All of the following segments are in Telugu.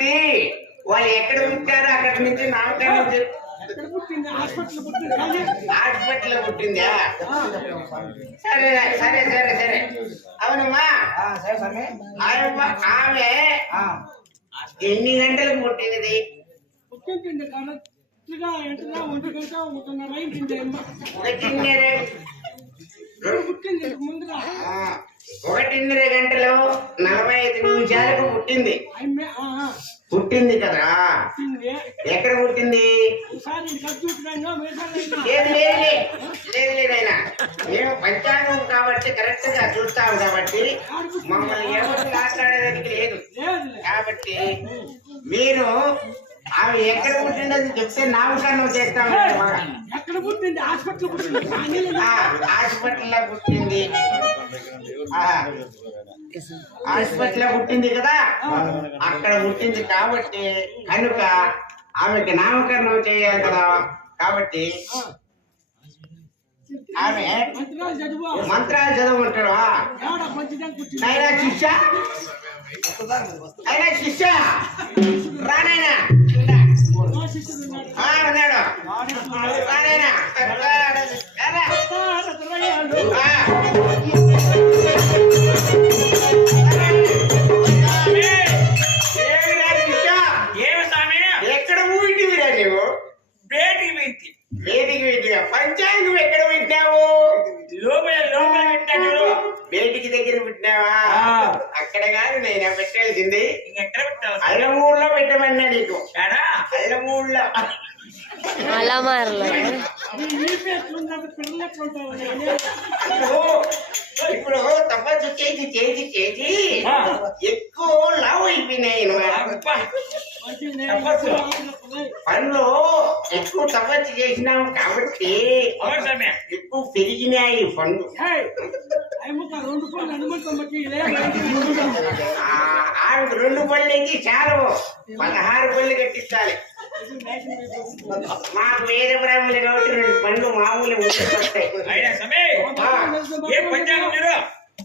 కాబట్టి వాళ్ళు ఎక్కడ పుట్టారో అక్కడి నుంచి నామకరణం హాస్పిటల్ పుట్టిందా? సరే సరే సరే సరే అవునమ్మా. ఆమె ఎన్ని గంటలకు పుట్టినది? ఒకటిన్నర గంటలు 45 నిమిషాలకు పుట్టింది. పుట్టింది కదా? ఎక్కడ పుట్టింది? లేదు లేదు లేదైనా మేము పంచాంగం కాబట్టి కరెక్ట్ గా చూస్తాం కాబట్టి మమ్మల్ని ఎవరు మాట్లాడేదానికి లేదు. కాబట్టి మీరు ఆమె ఎక్కడ పుట్టిందని చెప్తే నామకరణం చేస్తాం. ఎక్కడ పుట్టింది? హాస్పిటల్ పుట్టింది. హాస్పిటల్లో పుట్టింది. హాస్పిటల్లో పుట్టింది కదా, అక్కడ పుట్టింది కాబట్టి కనుక ఆమెకి నామకరణం చేయాలి కదా. కాబట్టి ఆమె మంత్రాలు చదవమంటావా? అయినా శిష్య రానైనా ఉన్నాడు. రానైనా ఎక్కడ ఊటివిరా నువ్వు? వేదికి పెట్టిగా. పంచాంగం ఎక్కడ పెట్టావు? వేదికి దగ్గర పెట్టినావా? అక్కడ కాదు నేను పెట్టాల్సింది అల్లమూరులో పెట్టమన్నా నీకు. అల్లమూరులో అలా మారలే. ఇప్పుడు తపస్సు చేసి చేసి చేసి ఎక్కువ లావు అయిపోయినాయి. పనులు ఎక్కువ తపస్సు చేసినాము కాబట్టి ఎక్కువ పెరిగినాయి పండ్లు. 2 పళ్ళకి చాలు, 16 పళ్ళు కట్టించాలి. మాకు వేద బ్రాహ్మణులు కాబట్టి 2 పళ్ళు మామూలు వస్తాయి.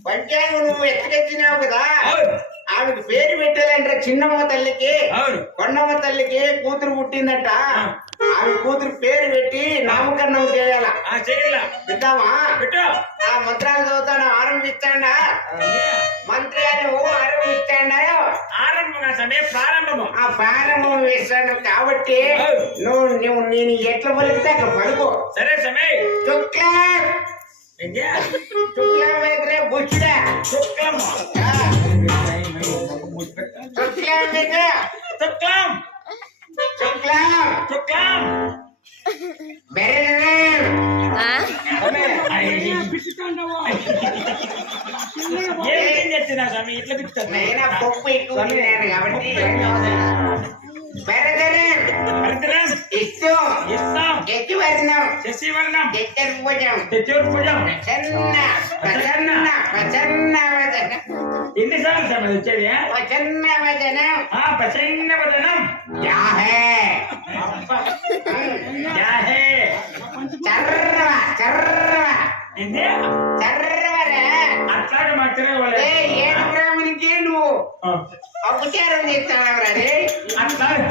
పంచాంగం నువ్వు ఎక్కడెచ్చినావు కదా, ఆమెకు పేరు పెట్టాలంటారు. చిన్నమ్మ తల్లికి కొండమ్మ తల్లికి కూతురు పుట్టిందట. ఆమె కూతురు పేరు పెట్టి నామకరణం చేయాల. పెట్టావా? ఆ మంత్రాలు చదువుతాను. ఆరంభిస్తాడా? మంత్రాలు ఆరంభిస్తాడా? ప్రారంభం వేస్తాను కాబట్టి నువ్వు నేను ఎట్లా పలికితే అక్కడ పలుకో. సరే సమయ చుక్లా బుచ్చిడా పప్పు ఎక్కువ కాబట్టి ఎన్నిసార్లు సమయం వచ్చేది? ప్రసన్న వదనం అట్లాగే మాట్లాడే ఏడు బ్రాహ్మణికి నువ్వు ఉపచారం చేస్తావు. అట్లాగే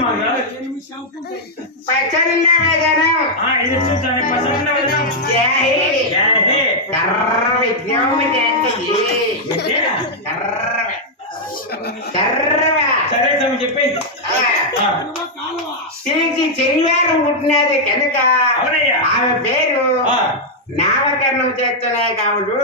ప్రసన్న వదనం ఇది చూసాను. ప్రసన్న వదనం సరే సమయం చెప్పింది. శనివారం పుట్టినది కనుక ఆమె పేరు నామకరణం చేస్తున్నాయి కాబట్టి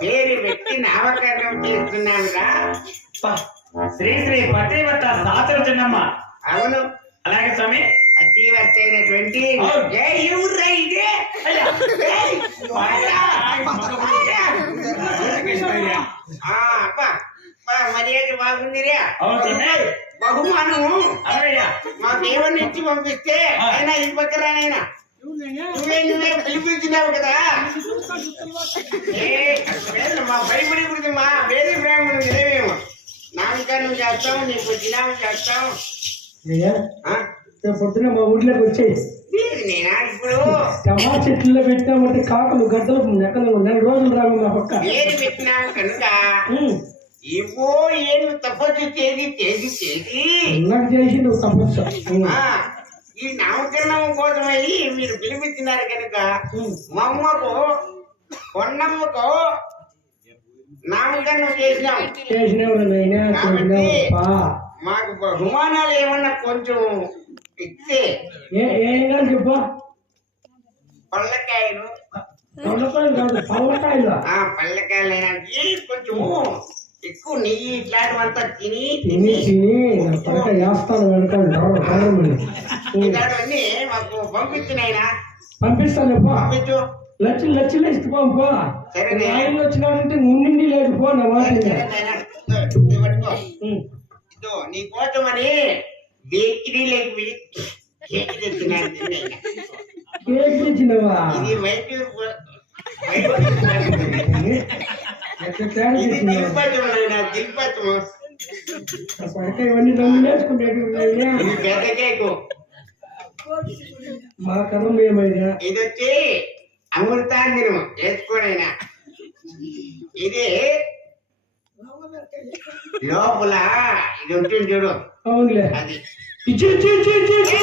పేరు పెట్టి నామకరణం చేస్తున్నానుగా. శ్రీ శ్రీ పతివత సాచర చిన్నమ్మ. అవును అలాగే స్వామి. అతివర్త అయినటువంటి మర్యాద బాగుందిరా. బహుమానము మాకేమన్నా ఇచ్చి పంపిస్తే అయినా ఇది పక్కరానైనా నువ్వే పిలిపించినావు కదా. మా భయపడి గురించి మా వేరే బ్రాహ్మణులు ఇదేమేమో నామకరణం చేస్తాం, నీకు దినాలు చేస్తాం. రేపు పొద్దున మా ఊర్లోకి వచ్చాయి లేదు నేనా ఇప్పుడు టమాటా చెట్లలో పెట్టామంటే కాకులు గద్దలు నెక్కలు 4 రోజులు రావు మా పక్క ఏది పెట్టినా కనుక ఏవో ఏమి తపస్సు చేసి నాకు చేసి నువ్వు తప్పొచ్చు ఆ, ఈ నామకరణం కోసమై మీరు పిలిపించినారు కనుక మా అమ్మకు పొన్నమ్మకు నామకరణం చేసినాం చేసినవాడు నైనా చేసినావా మాకు బహుమానాలు ఏమన్నా కొంచెం ఇస్తే ఏం కాదు చెప్పు పళ్ళకాయలు పళ్ళకాయలు కాదు పళ్ళకాయలు ఆ పళ్ళకాయలైనా కొంచెం ఎక్కువ నెయ్యి ఇట్లాంటివంతా తిని తిని తిని నా పడక వేస్తాను వెనకాల ఇలాంటివన్నీ మాకు పంపించినైనా పంపిస్తాను పో పంపించు లక్షలు ఇస్తుపో సరేనే. ఆయన వచ్చినాడంటే ఉండి లేదు పో నా మాట విను. సరే నాయనా, ఇదో పట్టుకో. ఇదో నీ కోసమని బేకరీలోకి కేక్ తెచ్చినాను నాయనా. కేక్ తెచ్చినవా ఇది మైసూర్ ఎట్లా తయారు ఇది చేసినావా? దిల్పచ్చం నాయనా, దిల్పచ్చము. నా పడక ఇవన్నీ నన్ను నేర్చుకుంటే ఇది పెద్ద కేకు. మా కథం ఏమైనా ఇది వచ్చి అమృతాంజనం వేసుకోనైనా. ఇది లోపల ఇది ఉంటుంది చూడు అవునులే అది ఇచ్చి ఇచ్చి ఇచ్చి ఇచ్చి ఇచ్చి.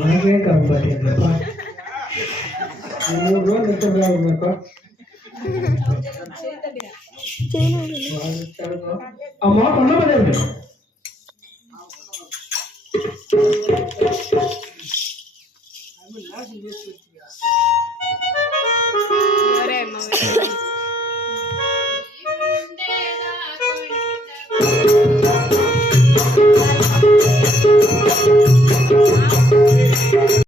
నాకే కనపడి 3 రోజులు నిద్ర రాదు నాకు అమ్మా ఉండమలేదు